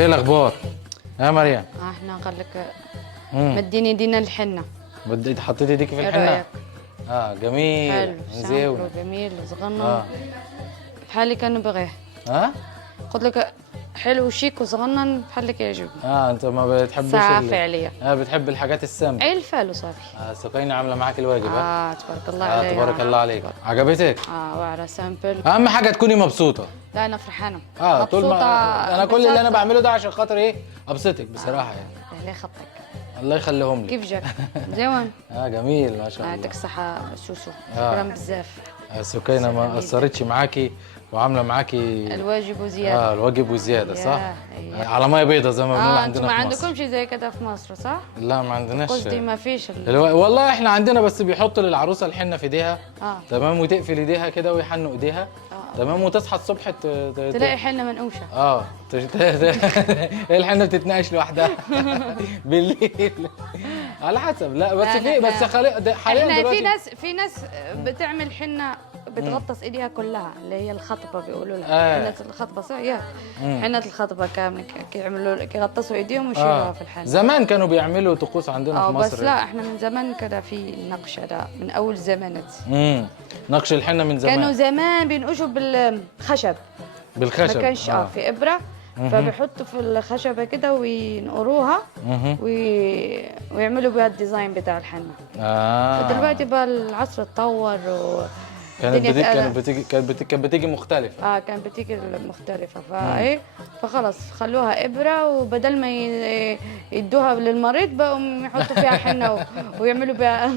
ايه الاخبار يا مريم؟ احنا قال لك مديني ايدينا الحنه. بدي حطيت ايديك في ايه الحنه؟ رايك؟ جميل. حلو مزيون. سامبل وجميل وصغنن اه بحال اللي كان نبغيه. ها؟ قلت لك حلو وشيك وصغنن بحال اللي كيعجبني. انت ما بتحبش صافي عليا. بتحب الحاجات السامبل. عيل فالو صافي. سكينة عامله معاك الواجب. تبارك الله عليها. تبارك الله عليك. عجبتك؟ واعره سامبل. اهم حاجه تكوني مبسوطه. لا انا فرحانه. طول مبسوطة ما انا كل اللي انا انبساط. بعمله ده عشان خاطر ايه؟ ابسطك بصراحه يعني. ليه خطك؟ الله يخليهم لي. كيف جاك؟ زين. جميل ما شاء الله. يعطيك الصحه سوسو. شكرا بزاف. سكينة ما قصرتش معاكي وعامله معاكي الواجب وزياده. الواجب وزياده صح؟ أيوة. على ميه بيضه زي ما بنقول انتوا عندنا ما في مصر. عندكمش زي كده في مصر صح؟ لا ما عندناش. قصدي ما فيش والله احنا عندنا بس بيحطوا للعروسه الحنه في ايديها. تمام وتقفل ايديها كده ويحنوا ايديها. تمام وتصحى الصبح تلاقي حنه منقوشه. الحنه بتتناقش لوحدها بالليل على حسب. لا بس حاليا احنا دلوقتي في ناس بتعمل حنه بتغطس ايديها كلها اللي هي الخطبه بيقولوا لها. حنه الخطبه صح؟ حنه الخطبه كامله كيعملوا كيغطسوا ايديهم ويشيلوها في الحنه. زمان كانوا بيعملوا طقوس عندنا في مصر. بس لا احنا من زمان كده في نقش هذا من اول زمانات. نقش الحنه من زمان. كانوا زمان بينقشوا بالخشب. بالخشب ما كانش في ابره. فبيحطوا في الخشبه كده وينقروها ويعملوا بها الديزاين بتاع الحنه. فدلوقتي بقى العصر اتطور كانت بتيجي مختلفة. كانت بتيجي مختلفة فخلص خلوها إبرة وبدل ما يدوها للمريض بقوا يحطوا فيها حنة ويعملوا بها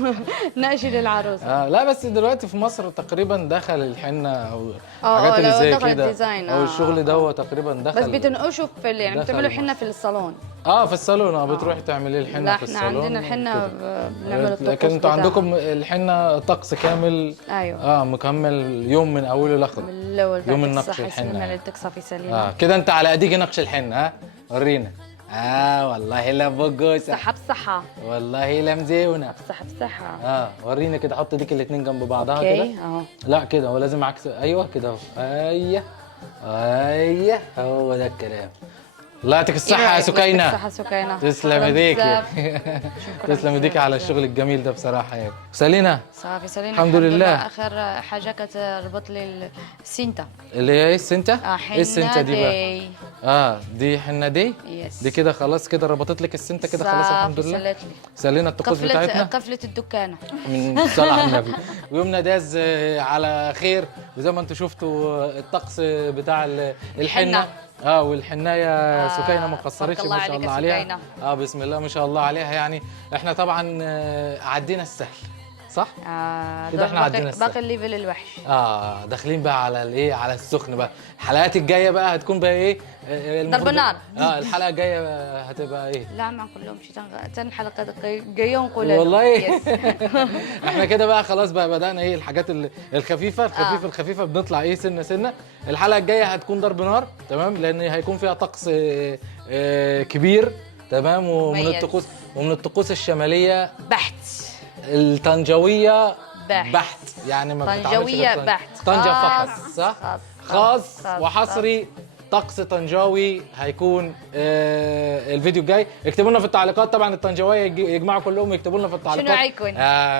نقش للعروس. لا بس دلوقتي في مصر تقريبا دخل الحنة أو الحاجات اللي زي كده أو الشغل ده تقريبا دخل. بس بتنقشوا يعني بتعملوا حنة في الصالون. في الصالون بتروحي تعملي الحنة في الصالون. لا احنا عندنا الحنة بنعمل الطقوس. لكن انتوا عندكم الحنة طقس كامل. ايوه مكمل يوم من اوله لاخره. من الاول يوم النقش الحنة. ليلتك صافي سليمة. كده انت على ايديك نقش الحنة. ورينا. والله لا بوجوسة. صحة بصحة. والله لا مزيونة. صحة بصحة. ورينا كده. حط ايديك الاثنين جنب بعضها كده. لا كده هو لازم عكس. ايوه كده اهو. ايوه هو ده الكلام. الله يعطيك الصحة يا سكينة. الصحة سكينة. تسلم ايديكي. تسلم ايديكي على الشغل الجميل ده بصراحة يعني. سالينا. صافي سالينا. الحمد لله. آخر حاجة كانت ربط لي السنتة. اللي هي ايه السنتة؟ حنة ايه السنتة دي بقى؟ دي حنة دي؟ يس. دي كده خلاص كده ربطت لك السنتة كده خلاص الحمد لله. سلت لي. سالينا الطقوس بتاعتنا. قفلة الدكانة. من الصلاة على النبي. ويومنا داز على خير وزي ما انتم شفتوا الطقس بتاع الحنة. والحنايه سكينة ما قصرتش ما شاء الله عليها. بسم الله ما شاء الله عليها يعني. احنا طبعا عدينا السهل صح؟ كده احنا عدينا السهل. باقي الليفل الوحش. داخلين بقى على الايه على السخن بقى. الحلقات الجايه بقى هتكون بقى ايه؟ ضرب نار. الحلقه الجايه هتبقى ايه؟ لا ما نقولهمش تاني حلقه جايه ونقول والله. احنا كده بقى خلاص بقى بدانا ايه الحاجات الخفيفه الخفيفه بنطلع ايه سنه سنه. الحلقه الجايه هتكون ضرب نار تمام لان هيكون فيها طقس كبير تمام ومن الطقوس الشماليه بحت. الطنجاويه بحت يعني ما بتتعملش طنجاويه بحت. طنجة فقط صح؟ خاص وحصري. طقس طنجاوي هيكون الفيديو الجاي. اكتبوا لنا في التعليقات طبعا الطنجاويه يجمعوا كلهم يكتبوا لنا في التعليقات شنو هيكون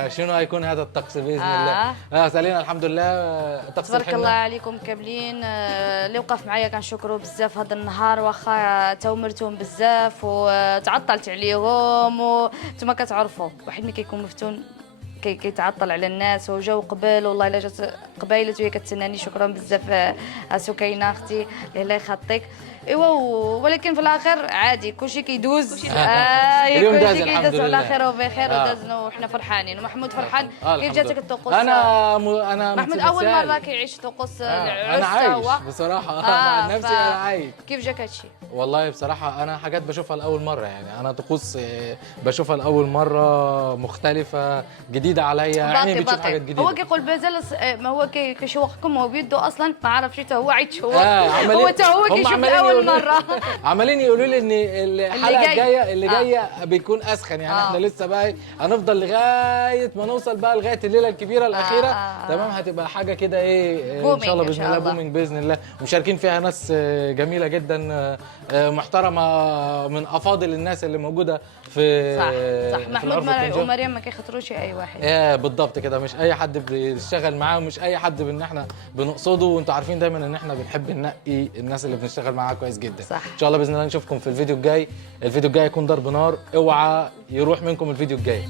شنو هيكون هذا الطقس باذن الله. سالينا الحمد لله طقس تبارك الله عليكم كاملين. اللي وقف معايا كنشكروا بزاف هذا النهار واخا تومرتهم بزاف وتعطلت عليهم وانتم كتعرفوا واحد ملي كيكون مفتون كيتعطل على الناس وجاو قبل والله الا جات قبيلت وهي كتسناني. شكرا بزاف سكينة اختي الله يخطيك. ايوا ولكن في الاخر عادي كلشي كيدوز. اليوم داز الحمد لله على خير وبخير ودازنا وحنا فرحانين. ومحمود فرحان كيف جاتك الطقوس؟ انا محمود اول مره كيعيش طقوس العرس. انا عايش بصراحه عن نفسي انا عايش. كيف جاك هادشي؟ والله بصراحه انا حاجات بشوفها لاول مره يعني. انا طقوس بشوفها لاول مره مختلفه جديده عليا يعني. بتشوف حاجات جديده. هو كيقول بازال ما هو كيشوقكم هو بيده اصلا ما عرفش حتى هو عيط هو حتى هو كيشوف اول اول مره. عمالين يقولوا لي ان الحلقه الجايه اللي جايه بيكون اسخن، يعني احنا لسه بقى هنفضل لغايه ما نوصل بقى لغايه الليله الكبيره الاخيره. تمام، هتبقى حاجه كده ايه ان شاء الله باذن الله، بومينج باذن الله. مشاركين فيها ناس جميله جدا محترمه من افاضل الناس اللي موجوده في صح محمود ومريم ما كيخطروش اي واحد. بالضبط كده، مش اي حد بيشتغل معاه ومش اي حد ان احنا بنقصده، وانتوا عارفين دايما ان احنا بنحب ننقي الناس اللي بنشتغل معاها كويس جدا. صح. ان شاء الله باذن الله نشوفكم في الفيديو الجاي. الفيديو الجاي يكون ضرب نار، اوعى يروح منكم الفيديو الجاي.